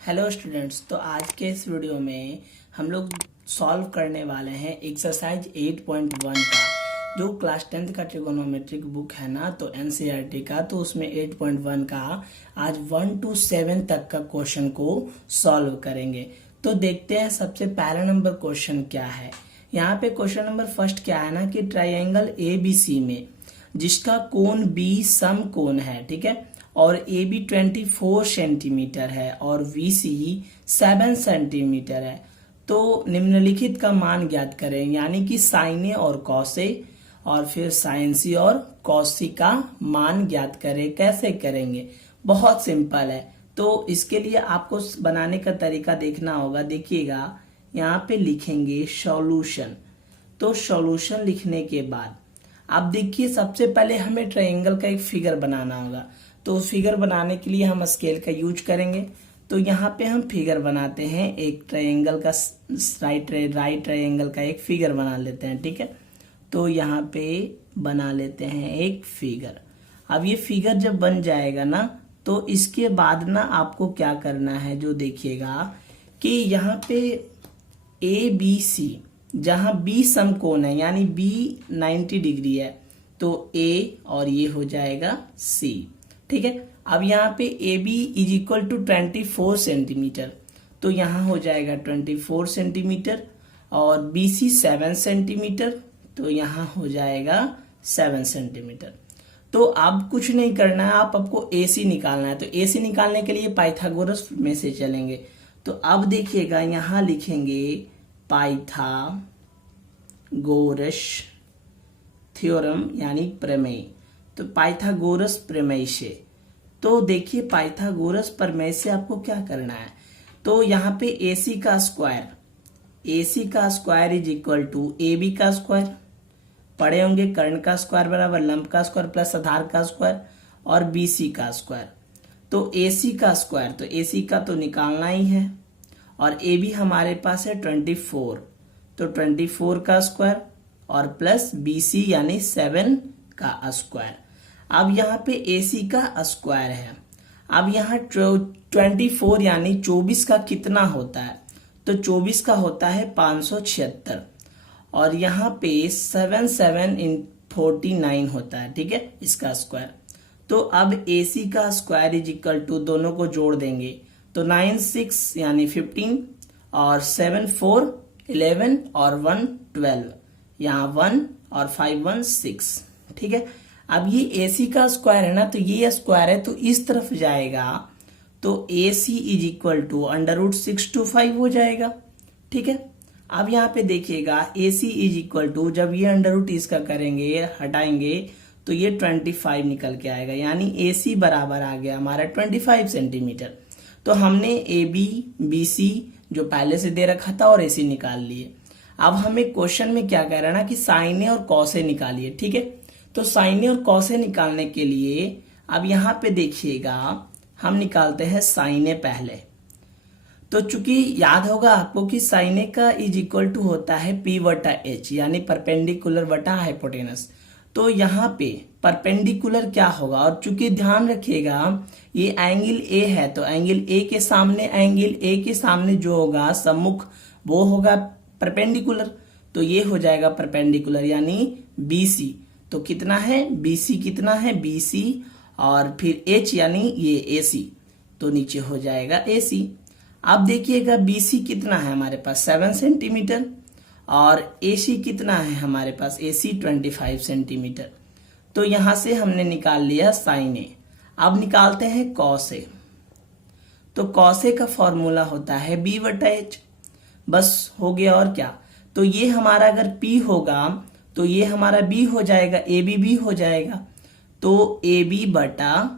Hello students, तो आज के इस वीडियो में हम लोग सॉल्व करने वाले हैं एक्सरसाइज 8.1 का, जो क्लास 10th का ट्रिगोनोमेट्रिक बुक है ना, तो एनसीईआरटी का। तो उसमें 8.1 का आज 1 to 7 तक का क्वेश्चन को सॉल्व करेंगे। तो देखते हैं सबसे पहला नंबर क्वेश्चन क्या है। यहाँ पे क्वेश्चन नंबर फर्स्ट क्या है ना कि ट्राइंगल ABC में जिसका कोण बी सम कोण है, ठीक है, और AB 24 सेंटीमीटर है और VC 7 सेंटीमीटर है। तो निम्नलिखित का मान ज्ञात करें, यानी कि साइन ए और कॉस ए और फिर साइन सी और कॉस सी का मान ज्ञात करें। कैसे करेंगे? बहुत सिंपल है। तो इसके लिए आपको बनाने का तरीका देखना होगा। देखिएगा, यहाँ पे लिखेंगे सॉल्यूशन। तो सॉल्यूशन लिखने के बाद आप देखिए, सबसे पहले हमें ट्रायंगल का एक फिगर बनाना होगा। तो उस फिगर बनाने के लिए हम स्केल का यूज करेंगे। तो यहाँ पे हम फिगर बनाते हैं, एक ट्रायंगल का राइट ट्रायंगल का एक फिगर बना लेते हैं, ठीक है। तो यहाँ पे बना लेते हैं एक फिगर। अब ये फिगर जब बन जाएगा ना, तो इसके बाद ना आपको क्या करना है, जो देखिएगा कि यहाँ पे ABC, जहां B समकोण है यानी B 90 डिग्री है, तो A और ये हो जाएगा C, ठीक है। अब यहाँ पे AB is equal to 24 centimetre, तो यहाँ हो जाएगा 24 सेंटीमीटर, और BC 7 सेंटीमीटर, तो यहाँ हो जाएगा 7 सेंटीमीटर। तो अब कुछ नहीं करना है, आपको AC निकालना है। तो AC निकालने के लिए पाइथागोरस में से चलेंगे। तो अब देखिएगा, यहाँ लिखेंगे पाइथागोरस थ्योरम यानी प्रमेय। तो पाइथागोरस प्रमेय से, तो देखिए पाइथागोरस प्रमेय से आपको क्या करना है। तो यहाँ पे AC का square is equal to AB का स्क्वायर, पढ़े होंगे कर्ण का स्क्वायर बराबर लंब का स्क्वायर प्लस आधार का स्क्वायर, और BC का स्क्वायर। तो AC का स्क्वायर, तो AC का तो निकालना ही है, और AB हमारे पास है 24, तो 24 का स्क्वायर और प्लस BC यानी 7 का स्क्वायर। अब यहाँ पे AC का स्क्वायर है। अब यहाँ 24 यानी 24 का कितना होता है, तो 24 का होता है 576, और यहाँ पे 7 इन 49 होता है, ठीक है, इसका स्क्वायर। तो अब AC का स्क्वायर इज इक्वल टू, दोनों को जोड़ देंगे तो 9 6 यानी 15, और 7 4 11 और 1 12, यहाँ 1 और 5 1 6, ठीक है। अब ये AC का स्क्वायर है ना, तो ये स्क्वायर है तो इस तरफ जाएगा, तो AC is equal to √6 to 5 हो जाएगा, ठीक है। अब यहाँ पे देखिएगा AC इज इक्वल टू, जब ये √ इसका करेंगे हटाएंगे तो ये 25 निकल के आएगा, यानी AC बराबर आ गया हमारा 25 सेंटीमीटर। तो हमने AB BC जो पहले से दे रखा था और AC निकाल लिए। अब हमें क्वेश्चन में क्या कह रहा है ना कि साइन ए और कॉस ए निकालिए, ठीक है। तो साइन ए और कॉस ए निकालने के लिए अब यहाँ पे देखिएगा, हम निकालते हैं साइन ए पहले। तो चूंकि याद होगा आपको कि साइन ए का इज इक्वल टू होता है P/H, यानी परपेंडिकुलर बटा हाइपोटेनस। तो यहाँ पे परपेंडिकुलर क्या होगा, और चूंकि ध्यान रखिएगा ये एंगल A है, तो एंगल A के सामने जो होगा सम्मुख, वो होगा परपेंडिकुलर। तो ये हो जाएगा परपेंडिकुलर यानी BC। तो कितना है BC, कितना है BC, और फिर H यानी ये AC, तो नीचे हो जाएगा AC। अब देखिएगा BC कितना है हमारे पास 7 सेंटीमीटर, और AC कितना है हमारे पास, AC 25 सेंटीमीटर। तो यहां से हमने निकाल लिया साइन ए। अब निकालते हैं कॉस ए। तो कॉस ए का फॉर्मूला होता है B/H, बस हो गया। और क्या, तो ये हमारा अगर P होगा तो ये हमारा B हो जाएगा, AB हो जाएगा, तो AB/AC।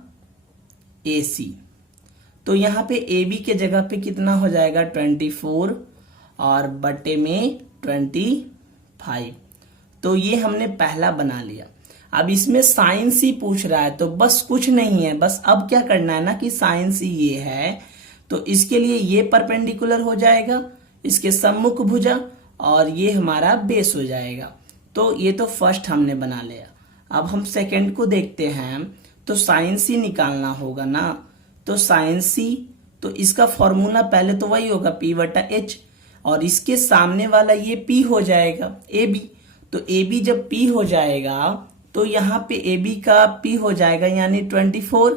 तो यहाँ पे AB के जगह पे कितना हो जाएगा 24 और बटे में 25। तो ये हमने पहला बना लिया। अब इसमें साइन सी पूछ रहा है, तो बस कुछ नहीं है, बस अब क्या करना है ना कि साइन सी ये है, तो इसके लिए ये परपेंडिकुलर हो जाएगा इसके सम्मुख भुजा, और ये हमारा बेस हो जाएगा। तो ये तो फर्स्ट हमने बना लिया। अब हम सेकंड को देखते हैं। तो साइन सी निकालना होगा ना, तो साइन सी तो इसका फॉर्मूला पहले तो वही होगा P बटा H, और इसके सामने वाला ये P हो जाएगा AB। तो AB जब P हो जाएगा तो यहाँ पे AB का P हो जाएगा यानी 24,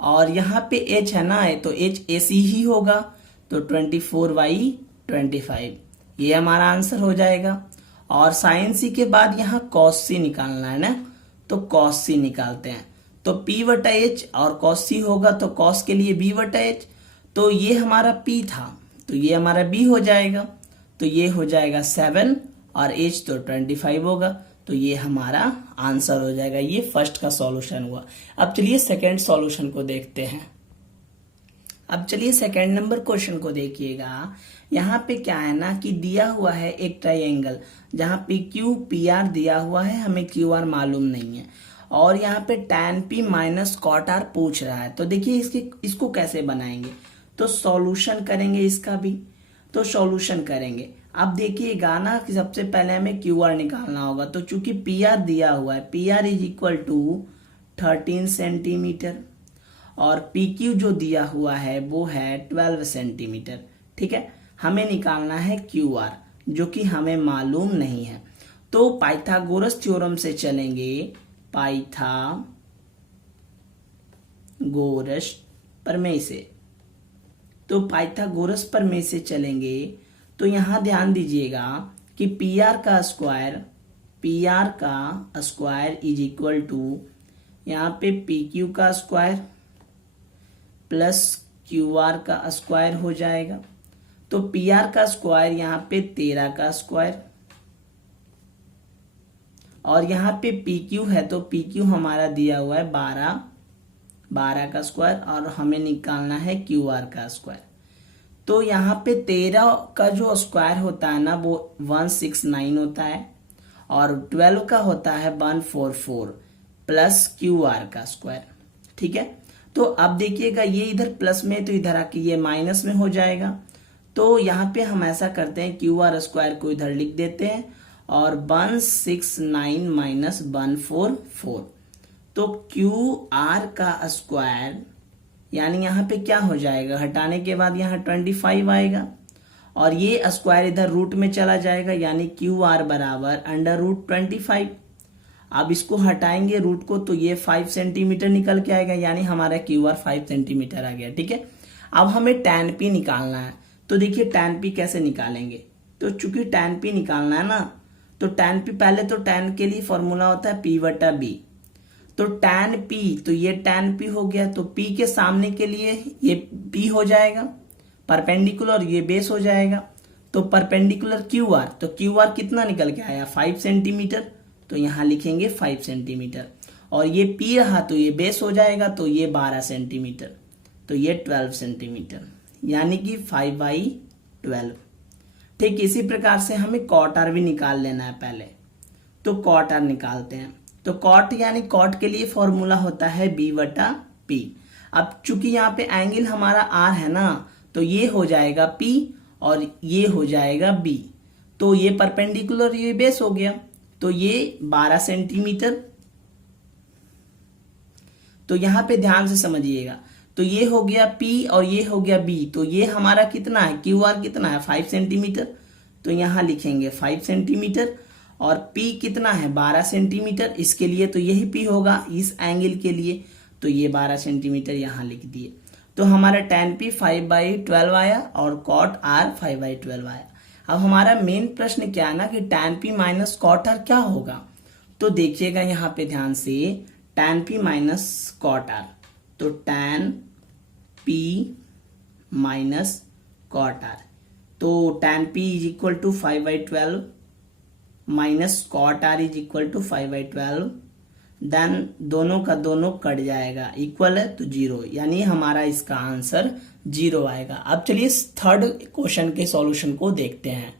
और यहाँ पे H है ना, तो H AC ही होगा, तो 24/25 ये हमारा आंसर हो जाएगा। और साइन सी के बाद यहाँ कॉस सी निकालना है ना, तो कॉस सी निकालते हैं। तो P बटा H और कॉस सी होगा, तो कॉस के लिए B बटा H, तो ये हमारा P था तो ये हमारा B हो जाएगा, तो ये हो जाएगा 7 और H तो 25 होगा, तो ये हमारा आंसर हो जाएगा। ये फर्स्ट का सॉल्यूशन हुआ। अब चलिए सेकंड सॉल्यूशन को देखते हैं। अब चलिए सेकंड नंबर क्वेश्चन को देखिएगा। यहाँ पे क्या है ना कि दिया हुआ है एक ट्रायंगल जहाँ पे क्यू पी आर दिया हुआ है, हमें क्यू आर मालूम नहीं है, और यहाँ पे tan p minus cot R पूछ रहा है। तो देखिए इसको कैसे बनाएंगे, तो सॉल्यूशन करेंगे इसका भी, तो सॉल्यूशन करेंगे। अब देखिएगा ना कि सबसे पहले हमें क्यू आर निकालना होगा, तो चूंकि पी आर दिया हुआ है, P R is equal to 13 centimetre, और पी क्यू जो दिया हुआ है वो है 12 सेंटीमीटर। ठीक है, हमें निकालना है क्यू आर जो कि हमें मालूम नहीं है। तो पाइथागोरस थ्योरम से चलेंगे, पाइथागोरस प्रमेय से, तो पाइथागोरस प्रमेय से चलेंगे तो यहां ध्यान दीजिएगा कि पी आर का स्क्वायर इज इक्वल टू यहाँ पे पी क्यू का स्क्वायर प्लस क्यू आर का स्क्वायर हो जाएगा। तो पी आर का स्क्वायर यहाँ पे 13 का स्क्वायर, और यहाँ पे पी क्यू है तो पी क्यू हमारा दिया हुआ है 12 का स्क्वायर, और हमें निकालना है क्यू आर का स्क्वायर। तो यहाँ पे 13 का जो स्क्वायर होता है ना वो 169 होता है, और 12 का होता है 144 प्लस क्यू आर का स्क्वायर। ठीक है, तो अब देखिएगा ये इधर प्लस में तो इधर आके ये माइनस में हो जाएगा। तो यहाँ पे हम ऐसा करते हैं, क्यू आर स्क्वायर को इधर लिख देते हैं, और 169 माइनस 144, तो क्यू आर का स्क्वायर यानी यहाँ पे क्या हो जाएगा, हटाने के बाद यहाँ 25 आएगा, और ये स्क्वायर इधर रूट में चला जाएगा, यानी क्यू आर बराबर √25। अब इसको हटाएंगे रूट को, तो ये 5 सेंटीमीटर निकल के आएगा, यानी हमारा क्यू आर 5 सेंटीमीटर आ गया। ठीक है, अब हमें tan p निकालना है। तो देखिए tan p कैसे निकालेंगे, तो चूंकि tan p निकालना है ना, तो tan p पहले तो tan के लिए फॉर्मूला होता है p बटा b, तो tan p, तो ये tan p हो गया, तो p के सामने के लिए ये p हो जाएगा परपेंडिकुलर, ये बेस हो जाएगा, तो परपेंडिकुलर क्यू आर, तो क्यू आर कितना निकल के आया 5 सेंटीमीटर, तो यहाँ लिखेंगे 5 सेंटीमीटर, और ये p रहा तो ये बेस हो जाएगा, तो ये 12 सेंटीमीटर, तो ये 12 सेंटीमीटर, यानी कि 5/12। ठीक इसी प्रकार से हमें कॉट आर भी निकाल लेना है पहले, तो कॉट आर निकालते हैं। तो कॉट यानी कॉट के लिए फॉर्मूला होता है b बटा p। अब चूंकि यहाँ पे एंगल हमारा r है ना, तो ये हो जाएगा p और ये हो जाएगा b, तो ये परपेंडिकुलर ये बेस हो गया, तो ये 12 सेंटीमीटर। तो यहाँ पे ध्यान से समझिएगा, तो ये हो गया P और ये हो गया B, तो ये हमारा कितना है, क्यू आर कितना है 5 सेंटीमीटर, तो यहाँ लिखेंगे 5 सेंटीमीटर, और P कितना है 12 सेंटीमीटर, इसके लिए तो यही P होगा इस एंगल के लिए, तो ये 12 सेंटीमीटर यहाँ लिख दिए। तो हमारा tan P 5/12 आया और cot R 5/12 आया। अब हमारा मेन प्रश्न क्या है ना कि tan P minus cot R क्या होगा, तो देखिएगा यहाँ पे ध्यान से, tan P minus cot R, तो tan P minus cot R, तो tan P is equal to 5/12 minus cot R is equal to 5/12, then दोनों का दोनों कट जाएगा, इक्वल है तो 0, यानी हमारा इसका आंसर 0 आएगा। अब चलिए थर्ड क्वेश्चन के सॉल्यूशन को देखते हैं।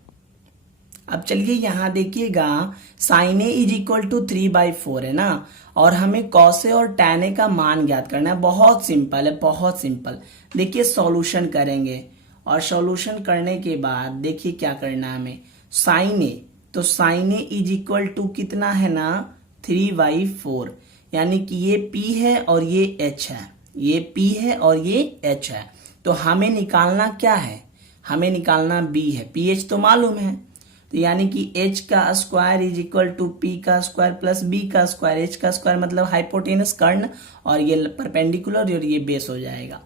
अब चलिए यहाँ देखिएगा, sin A is equal to 3/4 है ना, और हमें cos A और tan A का मान ज्ञात करना है। बहुत सिंपल है, बहुत सिंपल। देखिए सॉल्यूशन करेंगे, और सॉल्यूशन करने के बाद देखिए क्या करना है हमें, sin A, तो sin A is equal to कितना है ना 3/4, यानी कि ये P है और ये H है, ये P है और ये H है। तो हमें निकालना क्या है, हमें निकालना B है। पीएच तो मालूम है, तो यानी कि H का square is equal to P का स्क्वायर प्लस B का स्क्वायर। H का स्क्वायर मतलब हाइपोटेनस कर्ण और ये परपेंडिकुलर और ये बेस हो जाएगा।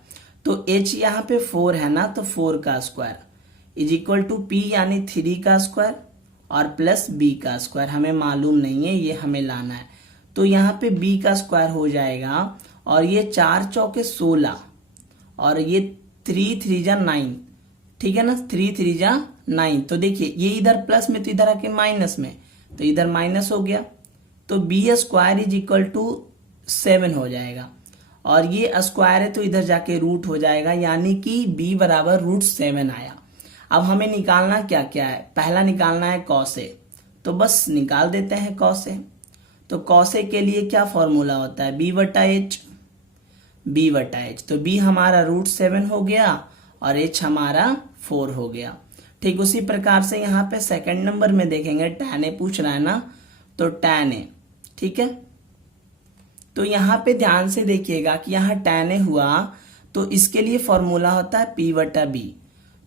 तो H यहाँ पे 4 है ना, तो 4 का square is equal to P यानी 3 का स्क्वायर और प्लस B का स्क्वायर। हमें मालूम नहीं है, ये हमें लाना है। तो यहाँ पे B का स्क्वायर हो जाएगा और ये 4 चौके 16 और ये 3 3 जा 9, ठीक है ना, 3 3 जा 9। तो देखिए ये इधर प्लस में तो इधर आके माइनस में, तो इधर माइनस हो गया। तो B square is equal to 7 हो जाएगा और ये स्क्वायर है तो इधर जाके रूट हो जाएगा, यानी कि b बराबर √7 आया। अब हमें निकालना क्या क्या है, पहला निकालना है कॉस ए, तो बस निकाल देते हैं कॉस ए। तो कॉस ए के लिए क्या फॉर्मूला होता है, b बटा एच, b बटा एच। तो b हमारा √7 हो गया और h हमारा 4 हो गया। ठीक उसी प्रकार से यहाँ पे सेकंड नंबर में देखेंगे, tan ए पूछ रहा है ना, तो tan ए, ठीक है। तो यहाँ पे ध्यान से देखिएगा कि यहाँ tan ए हुआ तो इसके लिए फॉर्मूला होता है p बटा b।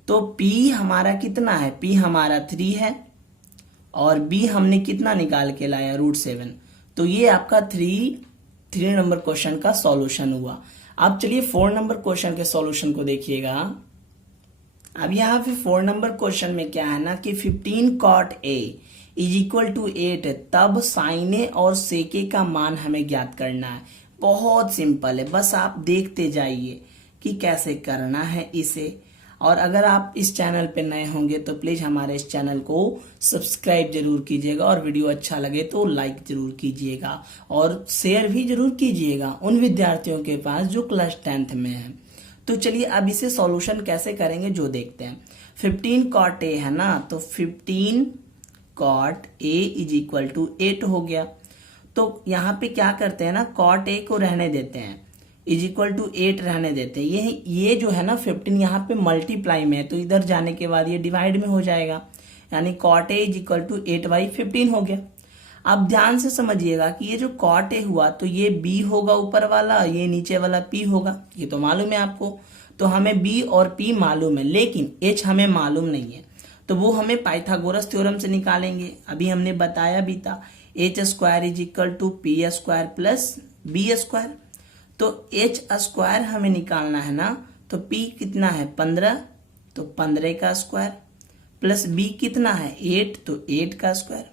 तो p हमारा कितना है, p हमारा 3 है और b हमने कितना निकाल के लाया, √7। तो ये आपका 3 नंबर क्वेश्चन का सॉल्यूशन हुआ। अब चलिए 4 नंबर क्वेश्चन के सॉल्यूशन को देखिएगा। अब यहाँ पे 4 नंबर क्वेश्चन में क्या है ना कि 15 cot a is equal to 8 है, तब साइन ए और सेक ए का मान हमें ज्ञात करना है। बहुत सिंपल है, बस आप देखते जाइए कि कैसे करना है इसे। और अगर आप इस चैनल पे नए होंगे तो प्लीज हमारे इस चैनल को सब्सक्राइब जरूर कीजिएगा और वीडियो अच्छा लगे तो लाइक जरूर कीजिएगा और शेयर भी जरूर कीजिएगा उन विद्यार्थियों के पास जो क्लास 10th में है। तो चलिए अब इसे सॉल्यूशन कैसे करेंगे जो देखते हैं। 15 cot a है ना, तो 15 cot a is equal to 8 हो गया। तो यहाँ पे क्या करते हैं ना, cot a को रहने देते हैं, इज इक्वल टू 8 रहने देते हैं। ये जो है ना 15 यहाँ पे मल्टीप्लाई में है, तो इधर जाने के बाद ये डिवाइड में हो जाएगा, यानी cot a is equal to 8/15 हो गया। अब ध्यान से समझिएगा कि ये जो cot a हुआ तो ये b होगा ऊपर वाला, ये नीचे वाला p होगा, ये तो मालूम है आपको। तो हमें b और p मालूम है, लेकिन h हमें मालूम नहीं है, तो वो हमें पाइथागोरस थ्योरम से निकालेंगे। अभी हमने बताया भी था, H square is equal to P square plus B square. तो एच स्क्वायर हमें निकालना है ना, तो p कितना है 15, तो 15 का स्क्वायर प्लस b कितना है 8, तो 8 का स्क्वायर।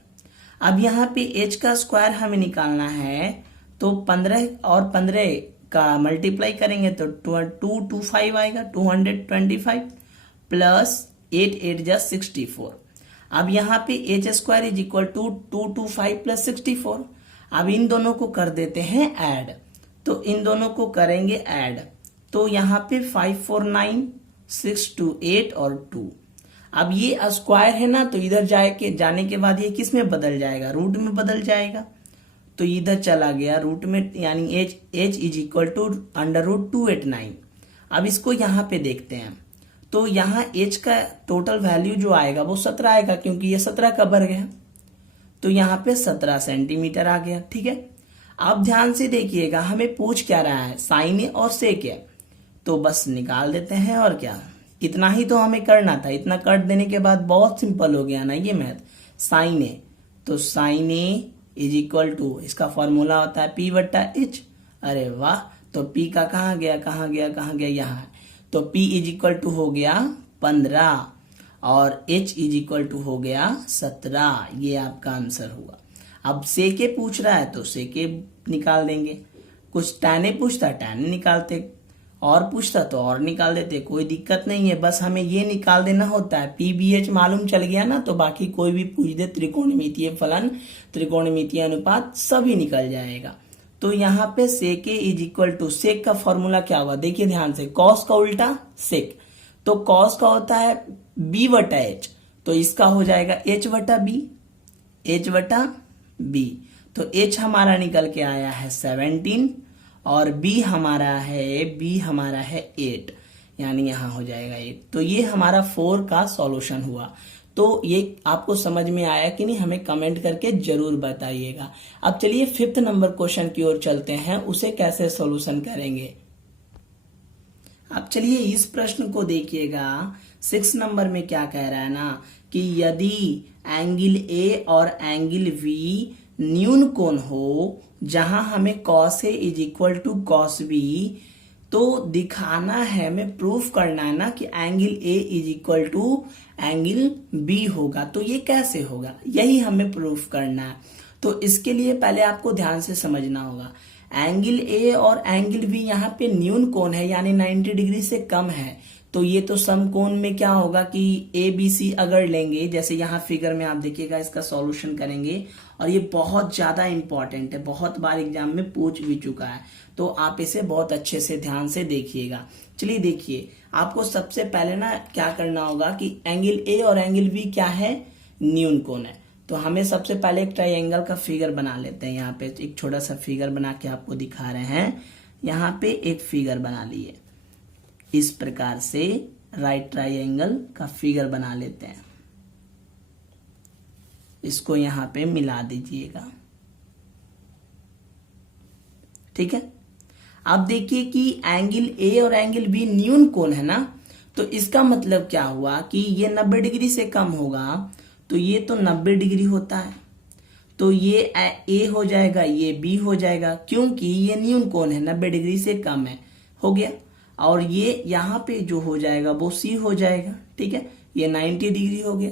अब यहाँ पे h का स्क्वायर हमें निकालना है, तो 15 और 15 का मल्टीप्लाई करेंगे तो 225 आएगा, 225 प्लस 8 8 जा 64। अब यहाँ पे H square is equal to 225 plus 64। अब इन दोनों को कर देते हैं ऐड, तो इन दोनों को करेंगे ऐड, तो यहाँ पे 5 4 9 6 2 8 और 2। अब ये स्क्वायर है ना, तो इधर जाने के बाद ये किस में बदल जाएगा, रूट में बदल जाएगा। तो इधर चला गया रूट में, यानी एच इज इक्वल टू √289। अब इसको यहाँ पे देखते हैं, तो यहाँ h का टोटल वैल्यू जो आएगा वो 17 आएगा, क्योंकि ये 17 का वर्ग है, तो यहाँ पे 17 सेंटीमीटर आ गया। ठीक है, अब ध्यान से देखिएगा, हमें पूछ क्या रहा है, साइन ए और सेक ए, तो बस निकाल देते हैं। और क्या, इतना ही तो हमें करना था। इतना कर देने के बाद बहुत सिंपल हो गया ना ये मैथ। साइन ए, तो sine A is equal to, इसका फॉर्मूला होता है p बटा एच। अरे वाह, तो p का कहाँ गया कहाँ गया कहाँ गया, यहाँ। तो p इज इक्वल टू हो गया 15 और h इज इक्वल टू हो गया 17। ये आपका आंसर हुआ। अब सेके पूछ रहा है तो सेके निकाल देंगे, कुछ टैने पूछता टैने निकालते, और पूछता तो और निकाल देते, कोई दिक्कत नहीं है। बस हमें ये निकाल देना होता है, PBH मालूम चल गया ना, तो बाकी कोई भी पूछ दे, त्रिकोणमितीय फलन, त्रिकोणमितीय अनुपात सभी निकल जाएगा। तो यहाँ पे सेके इज इक्वल टू, सेक का फॉर्मूला क्या होगा देखिए ध्यान से, कॉस का उल्टा सेक, तो कॉस का होता है b बटा एच, तो इसका हो जाएगा h बटा b, h बटा b। तो h हमारा निकल के आया है 17 और b हमारा है 8, यानी यहाँ हो जाएगा 8। तो ये हमारा 4 का सॉल्यूशन हुआ। तो ये आपको समझ में आया कि नहीं, हमें कमेंट करके जरूर बताइएगा। अब चलिए 5th नंबर क्वेश्चन की ओर चलते हैं, उसे कैसे सॉल्यूशन करेंगे। अब चलिए इस प्रश्न को देखिएगा। 6 नंबर में क्या कह रहा है ना कि यदि एंगल ए और एंगल बी न्यून कोण हो जहां हमें cos A is equal to cos B, तो दिखाना है, हमें प्रूफ करना है ना कि angle A is equal to angle B होगा। तो ये कैसे होगा, यही हमें प्रूफ करना है। तो इसके लिए पहले आपको ध्यान से समझना होगा, एंगल ए और एंगल बी यहाँ पे न्यून कोण है यानी 90 डिग्री से कम है। तो ये तो समकोण में क्या होगा कि ए बी सी अगर लेंगे, जैसे यहाँ फिगर में आप देखिएगा, इसका सॉल्यूशन करेंगे और ये बहुत ज्यादा इंपॉर्टेंट है, बहुत बार एग्जाम में पूछ भी चुका है, तो आप इसे बहुत अच्छे से ध्यान से देखिएगा। चलिए देखिए, आपको सबसे पहले ना क्या करना होगा कि एंगल ए और एंगल बी क्या है, न्यून कोण है। तो हमें सबसे पहले एक ट्रायंगल का फिगर बना लेते हैं। यहाँ पे एक छोटा सा फिगर बना के आपको दिखा रहे हैं। यहाँ पे एक फिगर बना लिए, इस प्रकार से राइट ट्रायंगल का फिगर बना लेते हैं। इसको यहाँ पे मिला दीजिएगा, ठीक है। अब देखिए कि एंगल ए और एंगल बी न्यून कोण है ना, तो इसका मतलब क्या हुआ कि ये 90 डिग्री से कम होगा, तो ये तो 90 डिग्री होता है, तो ये ए हो जाएगा, ये बी हो जाएगा, क्योंकि ये न्यून कोण है, 90 डिग्री से कम है, हो गया। और ये यहाँ पे जो हो जाएगा वो सी हो जाएगा, ठीक है, ये 90 डिग्री हो गया।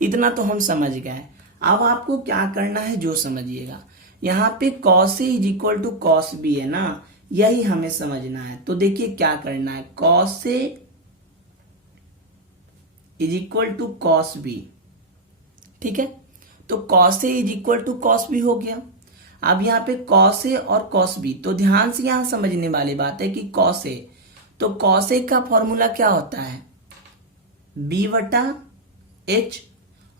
इतना तो हम समझ गए। अब आपको क्या करना है जो समझिएगा, यहाँ पे cos A is equal to cos B है ना, यही हमें समझना है। तो देखिए क्या करना है, cos A is equal to cos B, ठीक है। तो cos A is equal to cos B हो गया। अब यहाँ पे cos A और cos B, तो ध्यान से यहाँ समझने वाली बात है कि cos A, तो cos A का फॉर्मूला क्या होता है, B बटा H,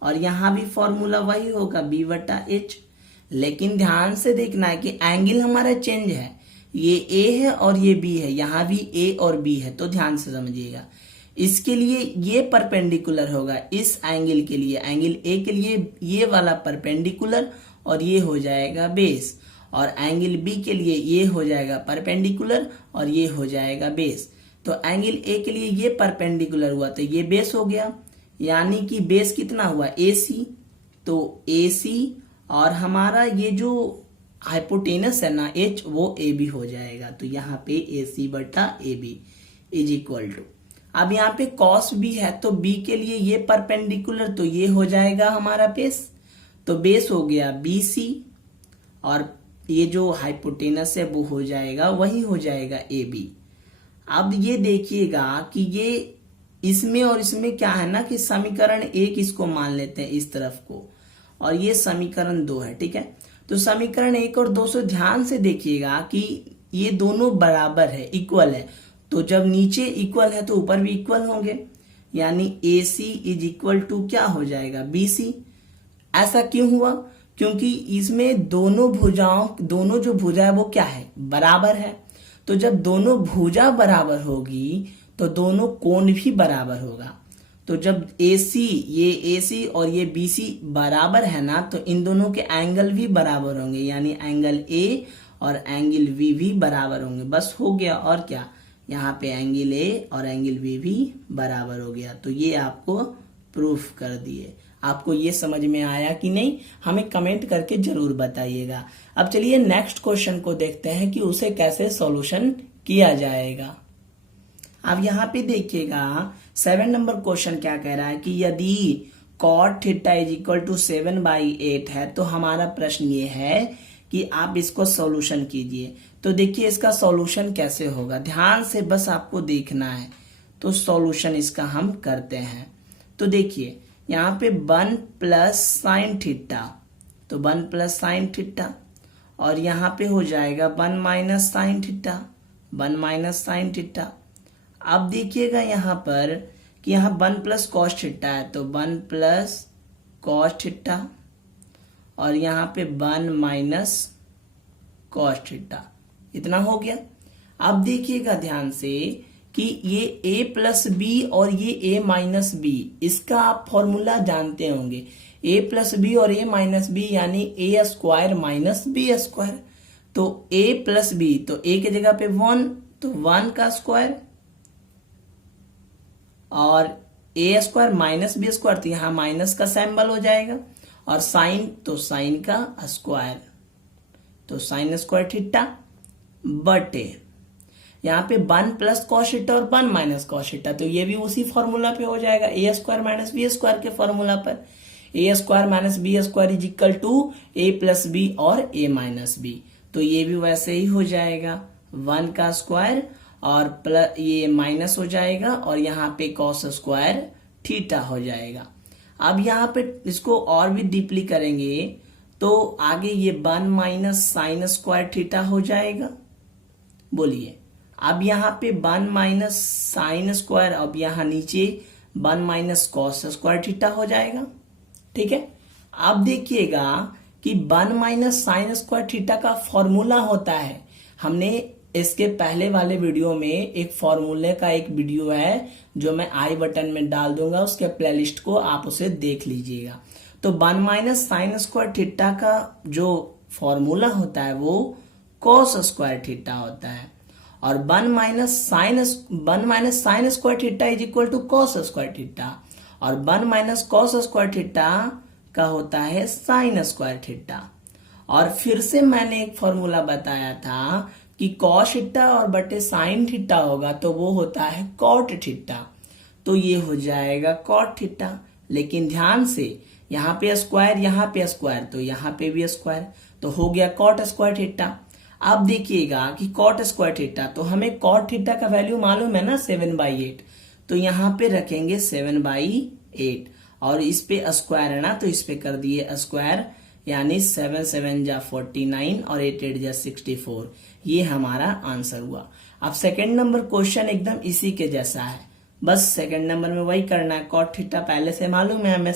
और यहां भी फॉर्मूला वही होगा, B बटा H। लेकिन ध्यान से देखना है कि एंगल हमारा चेंज है, ये A है और ये B है, यहां भी A और B है, तो ध्यान से समझिएगा। इसके लिए ये परपेंडिकुलर होगा इस एंगल के लिए, एंगल A के लिए ये वाला परपेंडिकुलर और ये हो जाएगा बेस, और एंगल B के लिए ये हो जाएगा परपेंडिकुलर और ये हो जाएगा बेस। तो एंगल A के लिए ये परपेंडिकुलर हुआ तो ये बेस हो गया, यानी कि बेस कितना हुआ, AC। तो AC और हमारा ये जो हाइपोटेनस है ना H, वो AB हो जाएगा। तो यहाँ पे AC बटा AB इज इक्वल टू, अब यहाँ पे cos B है तो B के लिए ये परपेंडिकुलर, तो ये हो जाएगा हमारा बेस, तो बेस हो गया BC, और ये जो हाइपोटेनस है वो हो जाएगा, वही हो जाएगा AB। अब ये देखिएगा कि ये इसमें और इसमें क्या है ना कि समीकरण 1 इसको मान लेते हैं इस तरफ को, और ये समीकरण 2 है, ठीक है। तो समीकरण 1 और 2 से ध्यान से देखिएगा कि ये दोनों बराबर है, इक्वल है। तो जब नीचे इक्वल है तो ऊपर भी इक्वल होंगे, यानी AC इज इक्वल टू क्या हो जाएगा, BC। ऐसा क्यों हुआ, क्योंकि इसमें दोनों भुजाओं, दोनों जो भुजा है वो क्या है, बराबर है। तो जब दोनों भुजा बराबर होगी तो दोनों कोण भी बराबर होगा। तो जब AC, ये AC और ये BC बराबर है ना, तो इन दोनों के एंगल भी बराबर होंगे, यानी एंगल A और एंगल B भी बराबर होंगे। बस हो गया, और क्या, यहाँ पे एंगल A और एंगल B भी बराबर हो गया। तो ये आपको प्रूफ कर दिए। आपको ये समझ में आया कि नहीं, हमें कमेंट करके जरूर बताइएगा। अब चलिए नेक्स्ट क्वेश्चन को देखते हैं कि उसे कैसे सॉल्यूशन किया जाएगा। अब यहाँ पे देखिएगा 7 नंबर क्वेश्चन क्या कह रहा है कि यदि cot theta is equal to 7/8 है, तो हमारा प्रश्न ये है कि आप इसको सॉल्यूशन कीजिए। तो देखिए इसका सॉल्यूशन कैसे होगा, ध्यान से बस आपको देखना है। तो सॉल्यूशन इसका हम करते हैं। तो देखिए यहाँ पे 1 प्लस साइन थीटा, तो 1 प्लस साइन थीटा, और यहाँ पे हो जाएगा 1 minus sine theta, 1 minus sine theta. अब देखिएगा यहाँ पर कि यहाँ 1 प्लस कॉस थीटा है, तो 1 प्लस कॉस थीटा, और यहाँ पे 1 माइनस कॉस थीटा, इतना हो गया। अब देखिएगा ध्यान से कि ये a प्लस बी और ये a माइनस बी, इसका आप फॉर्मूला जानते होंगे, a प्लस बी और a माइनस बी यानी a square minus b square. तो a प्लस बी, तो a की जगह पे 1, तो 1 का स्क्वायर और ए स्क्वायर माइनस बी स्क्वायर, तो यहाँ माइनस का सिंबल हो जाएगा, और साइन तो साइन का स्क्वायर, तो साइन स्क्वायर थीटा बटे यहाँ पे 1 प्लस कॉस थीटा और 1 माइनस कॉस थीटा, तो ये भी उसी फॉर्मूला पे हो जाएगा, A square minus B square के फॉर्मूला पर। A square minus B square is equal to A plus B और ए माइनस बी, तो ये भी वैसे ही हो जाएगा 1 का स्क्वायर और प्लस ये माइनस हो जाएगा और यहाँ पे कॉस स्क्वायर थीटा हो जाएगा। अब यहाँ पे इसको और भी डीपली करेंगे तो आगे ये 1 माइनस साइन स्क्वायर थीटा हो जाएगा। बोलिए, अब यहाँ पे 1 माइनस साइन स्क्वायर, अब यहाँ नीचे 1 माइनस कॉस स्क्वायर थीटा हो जाएगा। ठीक है, अब देखिएगा कि 1 माइनस साइन स्क्वायर थीटा का फॉर्मूला होता है, हमने इसके पहले वाले वीडियो में एक फॉर्मूले का एक वीडियो है जो मैं आई बटन में डाल दूंगा, उसके प्लेलिस्ट को आप उसे देख लीजिएगा। तो 1 माइनस साइन स्क्वायर थीटा का जो फॉर्मूला होता है वो कॉस स्क्वायर थीटा होता है, और 1 minus sine square theta is equal to cos square theta, और 1 माइनस कॉस स्क्वायर थीटा का होता है साइन स्क्वायर थीटा। और फिर से मैंने एक फॉर्मूला बताया था कि कॉस थीटा और बटे साइन थीटा होगा तो वो होता है कॉट थीटा, तो ये हो जाएगा कॉट थीटा। लेकिन ध्यान से यहाँ पे स्क्वायर, तो यहाँ पे भी स्क्वायर, तो हो गया कॉट स्क्वायर थीटा। अब देखिएगा कि कॉट स्क्वायर थीटा, तो हमें कॉट थीटा का वैल्यू मालूम है ना 7/8, तो यहाँ पे रखेंगे 7/8 और इस पे स्क्वायर है ना, तो इस पे कर दिए स्क्वायर, यानी 7 7 जा 49 और 8 8 जा 64, ये हमारा आंसर हुआ। अब सेकंड नंबर क्वेश्चन एकदम इसी के जैसा है, बस सेकंड नंबर में वही करना है। कॉट थीटा पहले से मालूम है हमें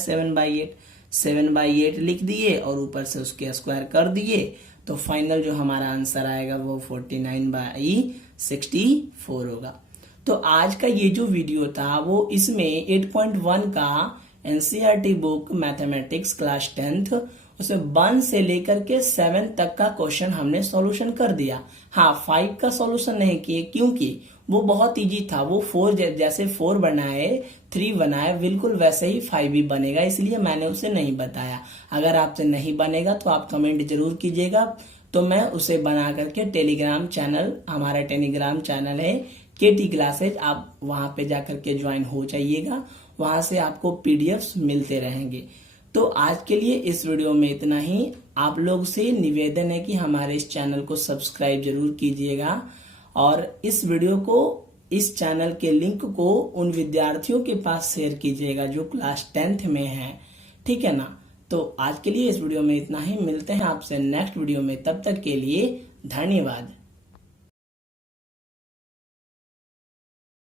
7/8 लिख दिए और ऊपर से उसके स्क्वायर कर दिए, तो फाइनल जो हमारा आंसर आएगा वो 49/64 होगा। तो आज का ये जो वीडियो था वो इसमें 8.1 का NCERT book mathematics class 10th उसे 1 से लेकर के 7 तक का क्वेश्चन हमने सॉल्यूशन कर दिया। हाँ, 5 का सॉल्यूशन नहीं किए क्योंकि वो बहुत इजी था, वो 4 जैसे 4 बनाए 3 बनाए बिल्कुल वैसे ही 5 भी बनेगा, इसलिए मैंने उसे नहीं बताया। अगर आपसे नहीं बनेगा तो आप कमेंट जरूर कीजिएगा, तो मैं उसे बना करके टेलीग्राम चैनल, हमारा टेलीग्राम चैनल है केटी क्लासेज, आप वहां पे जाकर के ज्वाइन हो जाइएगा, वहां से आपको पीडीएफ्स मिलते रहेंगे। तो आज के लिए इस वीडियो में इतना ही। आप लोग से निवेदन है कि हमारे इस चैनल को सब्सक्राइब जरूर कीजिएगा और इस वीडियो को, इस चैनल के लिंक को उन विद्यार्थियों के पास शेयर कीजिएगा जो क्लास 10th में हैं, ठीक है ना। तो आज के लिए इस वीडियो में इतना ही, मिलते हैं आपसे नेक्स्ट वीडियो में, तब तक के लिए धन्यवाद।